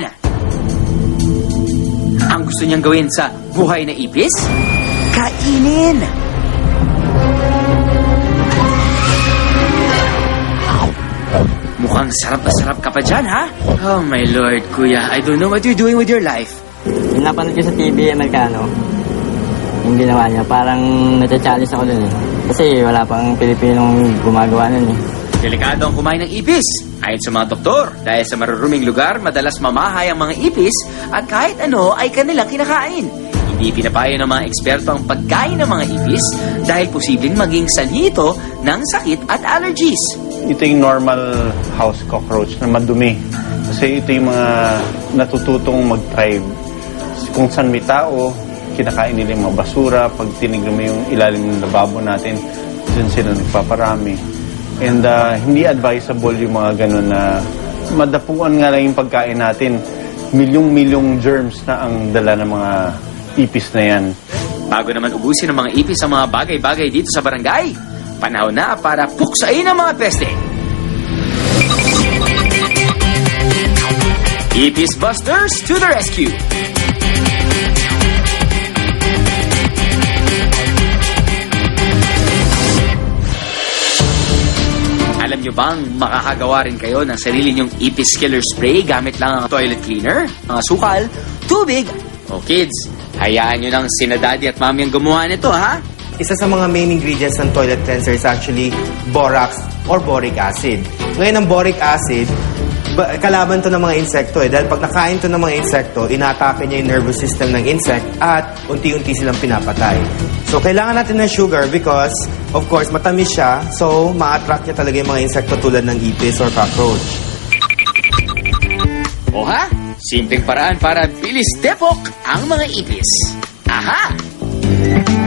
yan? Ang gusto niyang gawin sa buhay na ipis? Kainin! Mukhang sarap na sarap ka pa dyan, ha? Oh, my lord, kuya. I don't know what you're doing with your life. Yung napanood ko sa TV Amerikano, yung ginawa niya, parang natachallenge ako dun eh. Kasi wala pang Pilipinong gumagawa nun eh. Delikado ang kumain ng ipis. Ayon sa mga doktor, dahil sa maruruming lugar, madalas mamahay ang mga ipis at kahit ano ay kanilang kinakain. Hindi pinapayo ng mga eksperto ang pagkain ng mga ipis dahil posibleng maging sanhi ito ng sakit at allergies. ito yung normal house cockroach na madumi. Kasi ito yung mga natututong mag-thrive. Kung saan may tao, kinakain nila yung mga basura. Pag tinignan mo yung ilalim ng lababo natin, dyan sila nagpaparami. And uh, hindi advisable yung mga ganun na madapuan nga lang yung pagkain natin. Milyong-milyong germs na ang dala ng mga ipis na yan. Bago naman ubusin ng mga ipis ang mga bagay-bagay dito sa barangay, panahon na para puksain ang mga peste. Ipis Busters to the rescue! Alam nyo bang makakagawa rin kayo ng sarili nyong ipis killer spray gamit lang ang toilet cleaner, mga sukal, tubig, o kids, hayaan nyo ng sina daddy at mami ang gumawa nito, ha? Isa sa mga main ingredients ng toilet cleanser is actually borax or boric acid. Ngayon, ang boric acid, kalaban to ng mga insekto eh. Dahil pag nakain to ng mga insekto, inatake niya yung nervous system ng insect at unti-unti silang pinapatay. So, kailangan natin ng sugar because, of course, matamis siya. So, ma-attract niya talaga yung mga insekto tulad ng ipis or cockroach. O ha? Simpleng paraan para bilis depok ang mga ipis. Aha!